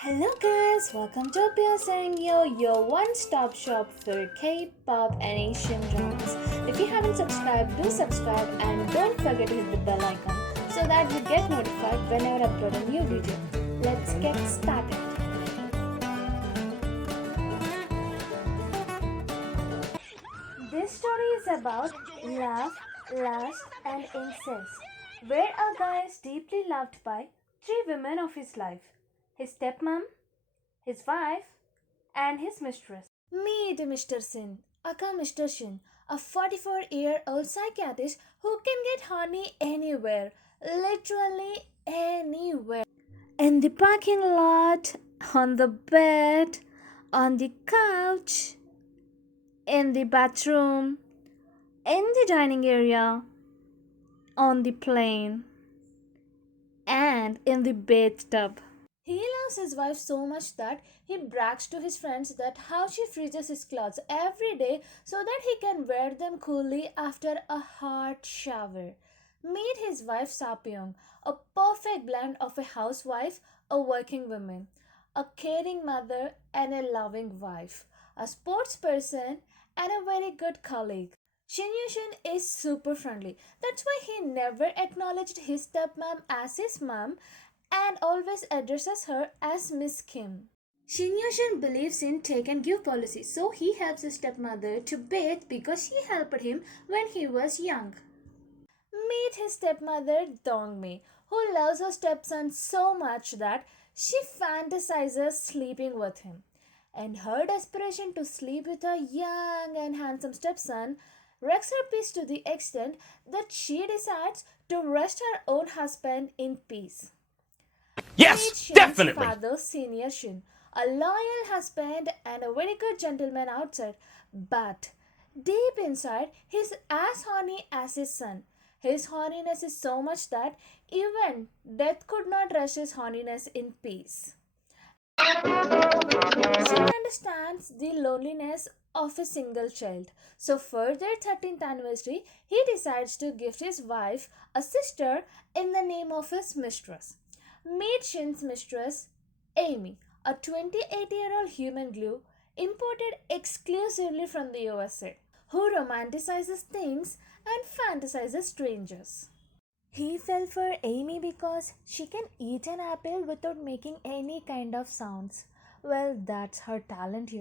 Hello guys, welcome to Sangyo, your one-stop shop for K-pop and Asian dramas. If you haven't subscribed, do subscribe and don't forget to hit the bell icon so that you get notified whenever I upload a new video. Let's get started. This story is about love, lust and incest, where a guy is deeply loved by three women of his life: his stepmom, his wife, and his mistress. Meet Mr. Sin, aka Mr. Shin, a 44-year-old psychiatrist who can get horny anywhere, literally anywhere. In the parking lot, on the bed, on the couch, in the bathroom, in the dining area, on the plane, and in the bathtub. He loves his wife so much that he brags to his friends that how she freezes his clothes every day so that he can wear them coolly after a hot shower. Meet his wife Sapyong, a perfect blend of a housewife, a working woman, a caring mother, and a loving wife, a sports person, and a very good colleague. Shin Yushin is super friendly. That's why he never acknowledged his stepmom as his mom and always addresses her as Miss Kim. Shin Yushin believes in take and give policy, so he helps his stepmother to bathe because she helped him when he was young. Meet his stepmother Dongmi, who loves her stepson so much that she fantasizes sleeping with him. And her desperation to sleep with her young and handsome stepson wrecks her peace to the extent that she decides to rest her own husband in peace. Yes, Meet Shin's definitely. father, Senior Shin, a loyal husband and a very good gentleman outside, but deep inside, he's as horny as his son. His horniness is so much that even death could not rush his horniness in peace. Shin understands the loneliness of a single child. So, for their 13th anniversary, he decides to gift his wife a sister in the name of his mistress. Meet Shin's mistress, Amy, a 28-year-old human glue imported exclusively from the USA, who romanticizes things and fantasizes strangers. He fell for Amy because she can eat an apple without making any kind of sounds. Well, that's her talent.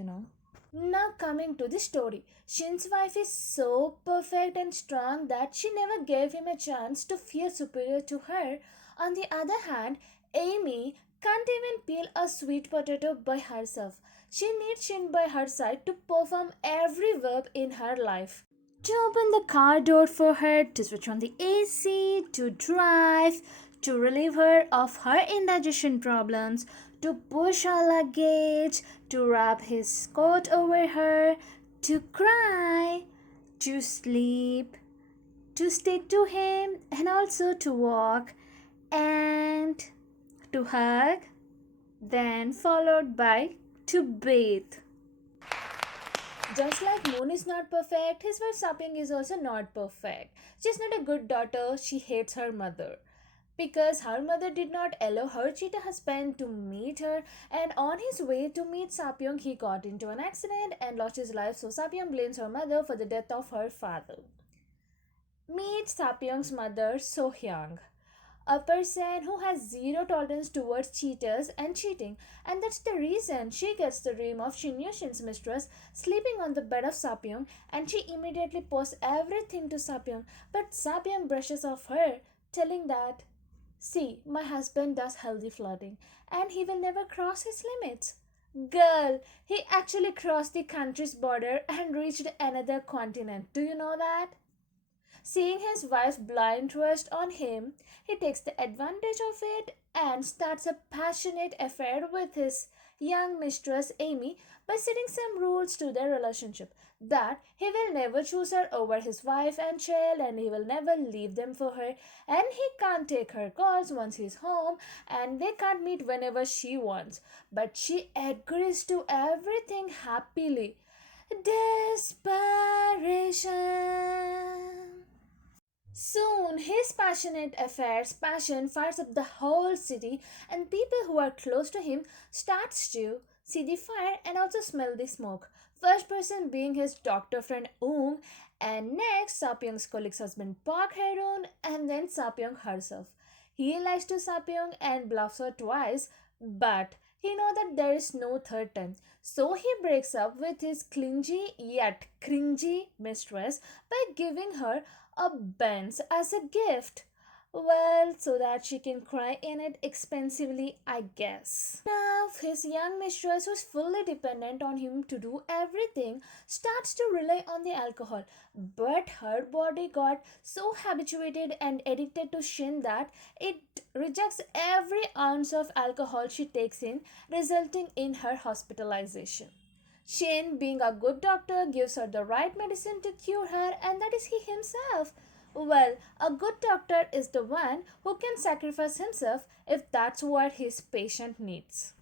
Now, coming to the story. Shin's wife is so perfect and strong that she never gave him a chance to feel superior to her. On the other hand, Amy can't even peel a sweet potato by herself. She needs Shin by her side to perform every verb in her life: to open the car door for her, to switch on the AC, to drive, to relieve her of her indigestion problems, to push her luggage, to wrap his coat over her, to cry, to sleep, to stick to him, and also to walk, and to hug, then followed by to bathe. Just like Moon is not perfect, his wife Saping is also not perfect. She's not a good daughter, she hates her mother. Because her mother did not allow her cheater husband to meet her, and on his way to meet Sapyong, he got into an accident and lost his life, so Sapyong blames her mother for the death of her father. Meet Sapyong's mother, So Hyang, a person who has zero tolerance towards cheaters and cheating, and that's the reason she gets the dream of Shin Yushin's mistress sleeping on the bed of Sapyong, and she immediately posts everything to Sapyong, but Sapyong brushes off her, telling that, "See, my husband does healthy flirting, and he will never cross his limits." Girl, he actually crossed the country's border and reached another continent. Do you know that? Seeing his wife's blind trust on him, he takes the advantage of it and starts a passionate affair with his young mistress Amy by setting some rules to their relationship: that he will never choose her over his wife and child, and he will never leave them for her, and he can't take her calls once he's home, and they can't meet whenever she wants. But she agrees to everything happily. Desperation. Soon, his passion fires up the whole city, and people who are close to him starts to see the fire and also smell the smoke. First person being his doctor friend Oong, and next Sapyong's colleague's husband Park Hae-roon, and then Sapyong herself. He lies to Sapyong and bluffs her twice, but he knows that there is no third time. So he breaks up with his clingy yet cringy mistress by giving her a Benz as a gift. Well, so that she can cry in it expensively, I guess. Now, his young mistress, who's fully dependent on him to do everything, starts to rely on the alcohol. But her body got so habituated and addicted to Shin that it rejects every ounce of alcohol she takes in, resulting in her hospitalization. Shin, being a good doctor, gives her the right medicine to cure her, and that is he himself. Well, a good doctor is the one who can sacrifice himself if that's what his patient needs.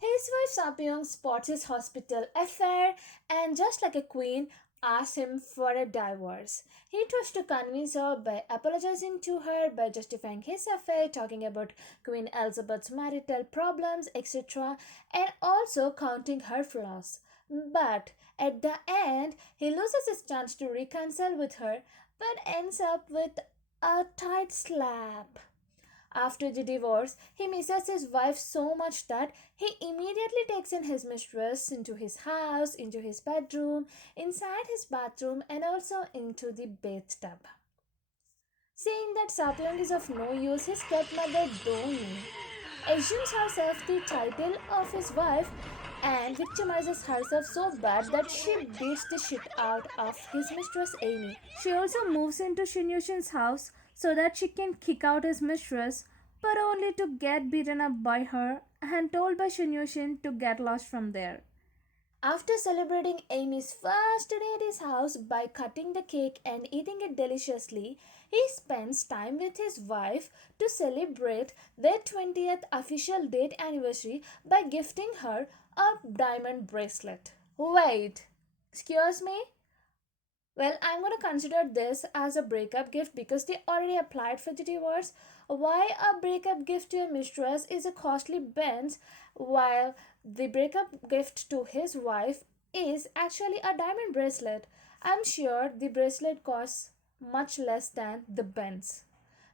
His wife Sapyong spots his hospital affair and, just like a queen, asks him for a divorce. He tries to convince her by apologizing to her, by justifying his affair, talking about Queen Elizabeth's marital problems, etc., and also counting her flaws. But at the end, he loses his chance to reconcile with her but ends up with a tight slap. After the divorce, he misses his wife so much that he immediately takes in his mistress into his house, into his bedroom, inside his bathroom, and also into the bathtub. Seeing that Sapyong is of no use, his stepmother Dong assumes herself the title of his wife and victimizes herself so bad that she beats the shit out of his mistress Amy. She also moves into Shin Yushin's house so that she can kick out his mistress, but only to get beaten up by her and told by Shin Yushin to get lost from there. After celebrating Amy's first day at his house by cutting the cake and eating it deliciously, he spends time with his wife to celebrate their 20th official date anniversary by gifting her a diamond bracelet. Wait, excuse me? Well, I'm going to consider this as a breakup gift because they already applied for the divorce. Why a breakup gift to your mistress is a costly Benz, while the breakup gift to his wife is actually a diamond bracelet. I'm sure the bracelet costs much less than the Benz.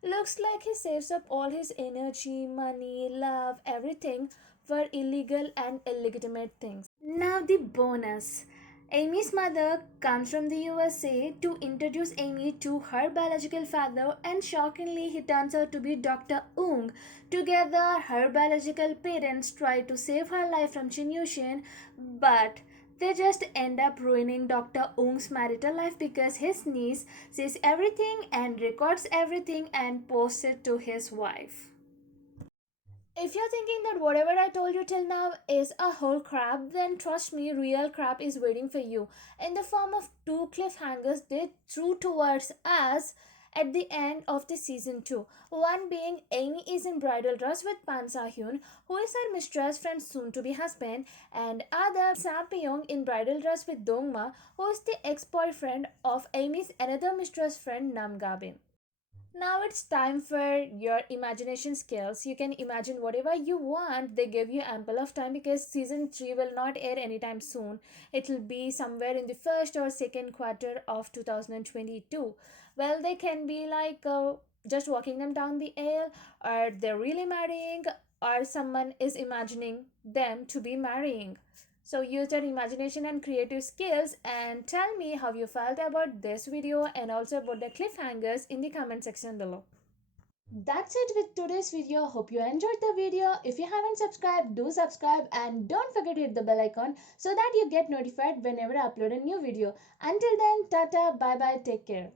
Looks like he saves up all his energy, money, love, everything for illegal and illegitimate things. Now, the bonus. Amy's mother comes from the USA to introduce Amy to her biological father, and shockingly, he turns out to be Dr. Ung. Together, her biological parents try to save her life from Shin Yushin, but they just end up ruining Dr. Ung's marital life because his niece sees everything and records everything and posts it to his wife. If you're thinking that whatever I told you till now is a whole crap, then trust me, real crap is waiting for you in the form of two cliffhangers they threw towards us at the end of the season 2. One being Amy is in bridal dress with Pan Sa-hyun, who is her mistress friend soon to be husband, and other Sapyong in bridal dress with Dongma, who is the ex-boyfriend of Amy's another mistress friend Nam Gabin. Now it's time for your imagination skills. You can imagine whatever you want. They give you ample of time because season 3 will not air anytime soon. It will be somewhere in the first or second quarter of 2022. Well, they can be like just walking them down the aisle, or they're really marrying, or someone is imagining them to be marrying. So use your imagination and creative skills and tell me how you felt about this video and also about the cliffhangers in the comment section below. That's it with today's video. Hope you enjoyed the video. If you haven't subscribed, do subscribe and don't forget to hit the bell icon so that you get notified whenever I upload a new video. Until then, tata, bye bye, take care.